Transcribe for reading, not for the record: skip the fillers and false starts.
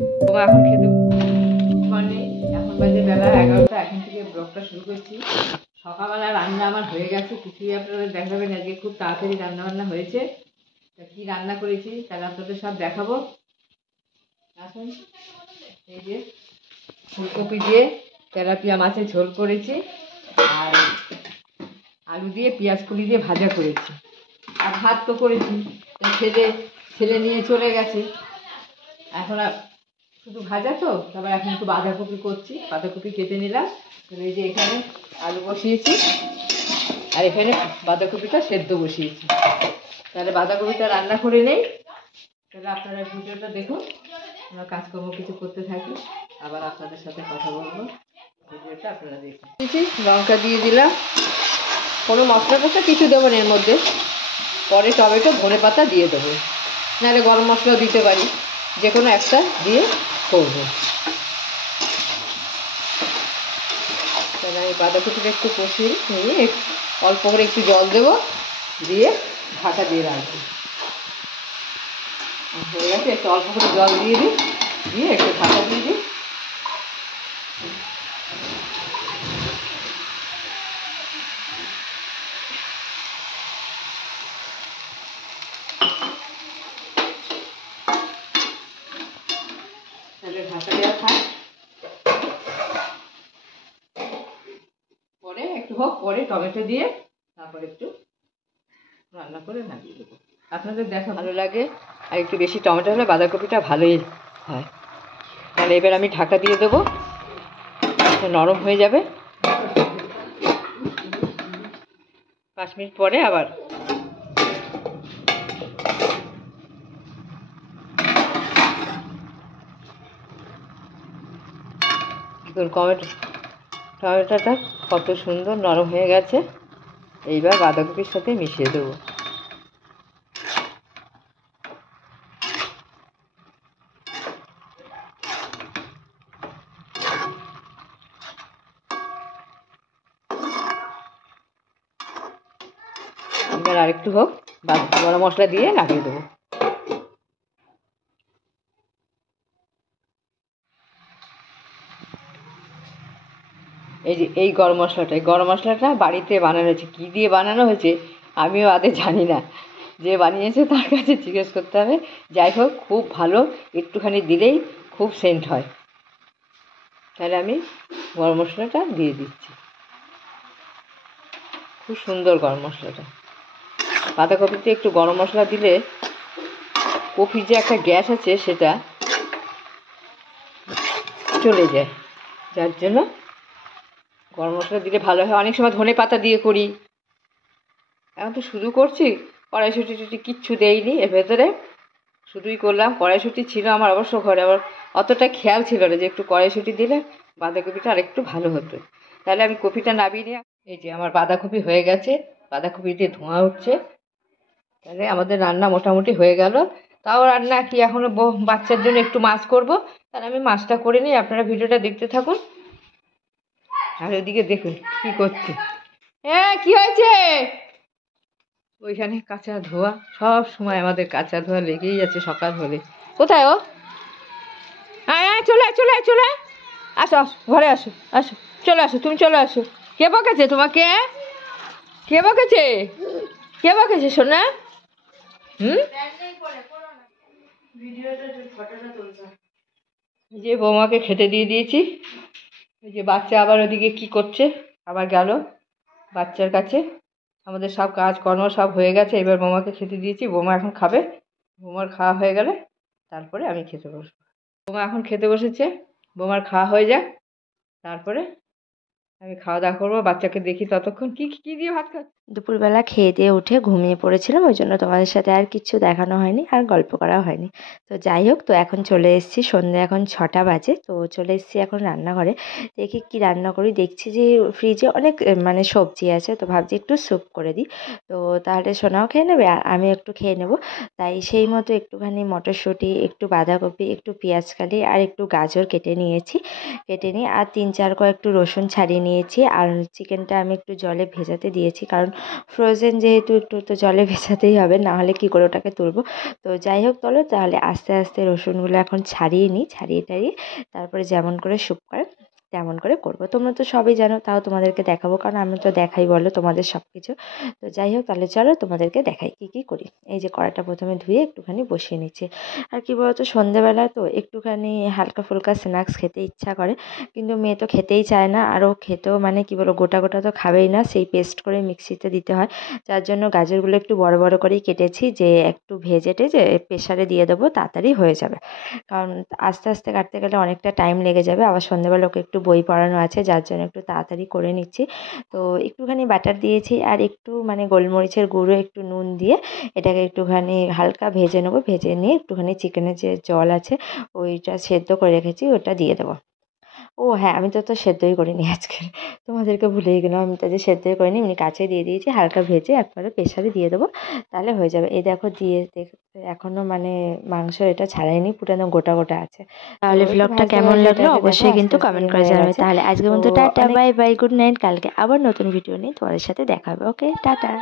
তোমার এখন খেতে মানে এখন বাজে বেলা 11টা। এখন থেকে ব্লগটা শুরু করছি। সকালবেলা রান্না আমার হয়ে গেছে, কিছুই আপনাদের দেখাবেন। আজকে খুব তাড়াতাড়ি রান্না বান্না হয়েছে। তা কী রান্না করেছি তাহলে আপনাদের সব দেখাবো। আসুন, এই যে ফুলকপি দিয়ে তেলাপিয়া মাছের ঝোল করেছি, আর আলু দিয়ে পেঁয়াজ কুলি দিয়ে ভাজা করেছি, আর ভাত তো করেছি। ছেলে নিয়ে চলে গেছে। এখন শুধু ভাজা তো, তারপর এখন একটু বাঁধাকপি করছি, বাঁধাকপি কেটে নিলাম। এই যে এখানে আলু বসিয়েছি, আর এখানে বাঁধাকপিটা সেদ্ধ বসিয়েছি। তাহলে বাঁধাকপিটা রান্না করে নেই। তাহলে আপনারা ভিডিওটা দেখুন, আমরা কাজকর্ম কিছু করতে থাকি, আবার আপনাদের সাথে কথা বলবো। ভিডিওটা আপনারা দেখুন। লঙ্কা দিয়ে দিলাম, কোনো মশলা টশলা কিছু দেবো না এর মধ্যে। পরে টমেটো ধনে পাতা দিয়ে দেবো, নাহলে গরম মশলাও দিতে পারি, যে কোনো একটা দিয়ে করবো। তাহলে আমি বাঁধাকপিটা একটু কষিয়ে নিয়ে অল্প করে একটু জল দেবো, দিয়ে ঢাকা দিয়ে রাখবো। হয়ে গেছে, একটু অল্প করে জল দিয়ে দিই, দিয়ে একটু ঢাকা দিয়ে দিই। তাহলে ঢাকা দেওয়া থাক, পরে একটু হোক, পরে টমেটো দিয়ে তারপরে একটু রান্না করে নামিয়ে দেবো। আপনাদের দেখা ভালো লাগে, আর একটু বেশি টমেটো হলে বাঁধাকপিটা ভালোই হয়। তাহলে এবার আমি ঢাকা দিয়ে দেবো, নরম হয়ে যাবে। 5 মিনিট পরে আবার টমেটোটা কত সুন্দর নরম হয়ে গেছে। এইবার বাঁধাকপির সাথে মিশিয়ে দেবো। এবার আরেকটু হোক, গরম মশলা দিয়ে নামিয়ে দেবো। এই যে এই গরম মশলাটা বাড়িতে বানানো হয়েছে। কী দিয়ে বানানো হয়েছে আমিও আদে জানি না, যে বানিয়েছে তার কাছে জিজ্ঞেস করতে হবে। যাই হোক, খুব ভালো, একটুখানি দিলেই খুব সেন্ট হয়। তাহলে আমি গরম মশলাটা দিয়ে দিচ্ছি। খুব সুন্দর গরম মশলাটা। বাঁধাকপিতে একটু গরম মশলা দিলে কপির যে একটা গ্যাস আছে সেটা চলে যায়, যার জন্য গরম মশলা দিলে ভালো হয়। অনেক সময় ধনে পাতা দিয়ে করি, এখন তো শুধু করছি, কড়াইশুঁটি টুটি কিচ্ছু দেইনি এর ভেতরে, শুধুই করলাম। কড়াইশুঁটি ছিল আমার অবশ্য ঘরে, আবার অতটা খেয়াল ছিল না যে একটু কড়াইশুঁটি দিলে বাঁধাকপিটা আর একটু ভালো হতো। তাহলে আমি কপিটা নামিয়ে নিয়ে, এই যে আমার বাঁধাকপি হয়ে গেছে, বাঁধাকপি দিয়ে ধোঁয়া উঠছে। তাহলে আমাদের রান্না মোটামুটি হয়ে গেল। তাও রান্না কি, এখনও বাচ্চার জন্য একটু মাছ করব, তাহলে আমি মাছটা করে নিই। আপনারা ভিডিওটা দেখতে থাকুন। আর ওইদিকে দেখুন কী করছে। হ্যাঁ, কী হয়েছে? ওইখানে কাঁচা ধোয়া, সব সময় আমাদের কাঁচা ধোয়া লেগেই আছে সকাল হলে। কোথায় ও? হ্যাঁ, চলে চলে চলে আসো, আসো ঘরে আসো, আসো চলে আসো, তুমি চলে আসো। কে বকেছে তোমাকে? কে বকেছে? কে বকেছে সোনা? যে বৌমাকে খেতে দিয়ে দিয়েছি। এই যে বাচ্চা আবার ওদিকে কি করছে, আবার গেল বাচ্চার কাছে। আমাদের সব কাজকর্ম সব হয়ে গেছে, এবার বৌমাকে খেতে দিয়েছি। বৌমা এখন খাবে, বৌমার খাওয়া হয়ে গেলে তারপরে আমি খেতে বসবো। বৌমা এখন খেতে বসেছে, বৌমার খাওয়া হয়ে যাক, তারপরে আমি খাওয়া দাওয়া করবো। বাচ্চাকে দেখি ততক্ষণ। কি কি দিয়ে ভাত খাচ্ছি? দুপুরবেলা খেয়ে দিয়ে উঠে ঘুমিয়ে পড়েছিলাম, ওই জন্য তোমাদের সাথে আর কিচ্ছু দেখানো হয়নি, আর গল্প করাও হয়নি। তো যাই হোক, তো এখন চলে এসেছি, সন্ধ্যে এখন 6টা বাজে। তো চলে এসেছি এখন রান্নাঘরে, দেখি কি রান্না করি। দেখছি যে ফ্রিজে অনেক মানে সবজি আছে, তো ভাবছি একটু স্যুপ করে দিই। তো তাহলে সোনাও খেয়ে নেবে আর আমি একটু খেয়ে নেবো। তাই সেই মতো একটুখানি মটরশুঁটি, একটু বাঁধাকপি, একটু পেঁয়াজকালি আর একটু গাজর কেটে নিয়েছি। কেটে নিয়ে আর 3-4 কোয়া একটু রসুন ছাড়িয়ে নিয়েছি। আর চিকেনটা আমি একটু জলে ভেজাতে দিয়েছি, কারণ ফ্রোজেন যেহেতু একটু তো জলে ভেজাতেই হবে, না হলে কী করে ওটাকে তুলবো। তো যাই হোক, চলো তাহলে আস্তে আস্তে রসুনগুলো এখন ছাড়িয়ে নিই, ছাড়িয়ে টাড়িয়ে তারপরে যেমন করে স্যুপ করে তেমন করে করব। তোমরা তো সবই জানো, তাও তোমাদেরকে দেখাবো, কারণ আমি তো দেখাই বলো তোমাদের সব কিছু। তো যাই হোক, তাহলে চলো তোমাদেরকে দেখাই কী কী করি। এই যে কড়াটা প্রথমে ধুয়ে একটুখানি বসিয়ে নিচ্ছি। আর কি বলতো, সন্ধেবেলা তো একটুখানি হালকা ফুলকা স্ন্যাক্স খেতে ইচ্ছা করে, কিন্তু মেয়ে তো খেতেই চায় না। আর ও খেতেও মানে কি বলবো, গোটা গোটা তো খাবেই না, সেই পেস্ট করে মিক্সিতে দিতে হয়। যার জন্য গাজরগুলো একটু বড় বড় করেই কেটেছি, যে একটু ভেজে টেজে প্রেশারে দিয়ে দেবো, তাড়াতাড়ি হয়ে যাবে। কারণ আস্তে আস্তে কাটতে গেলে অনেকটা টাইম লেগে যাবে, আবার সন্ধ্যেবেলা ওকে একটু বই পড়ানো আছে, যার জন্য একটু তাড়াতাড়ি করে নিচ্ছি। তো একটুখানি বাটার দিয়েছি, আর একটু মানে গোলমরিচের গুঁড়ো, একটু নুন দিয়ে এটাকে একটুখানি হালকা ভেজে নেবো। ভেজে নিয়ে একটুখানি চিকেনের যে জল আছে, ওইটা সেদ্ধ করে রেখেছি, ওটা দিয়ে দেবো। ও হ্যাঁ, আমি তো সেদ্ধই করিনি আজকে, তোমাদেরকে ভুলেই গেলাম। আমি তো আজকে সেদ্ধই করিনি, এমনি কাঁচে দিয়ে দিয়েছি, হালকা ভেজে একবারে প্রেসারে দিয়ে দেবো, তাহলে হয়ে যাবে। এই দেখো দিয়ে এখনও মানে মাংস এটা ছাড়াইনি, পুরানো গোটা গোটা আছে। তো তাহলে একটু ভ্লগটা আচ্ছা, কেমন আচ্ছা, লাগলো এটা দেখো অবশ্যই আস্তে কিন্তু আস্তে কমেন্ট করে হয়ে জানাবে। গেছে। তাহলে আজকের তো মতো টাটা, অনেক বাই বাই, গুড নাইট। কালকে আবার নতুন ভিডিও নিয়ে তোমাদের সাথে দেখা হবে। ওকে, টাটা।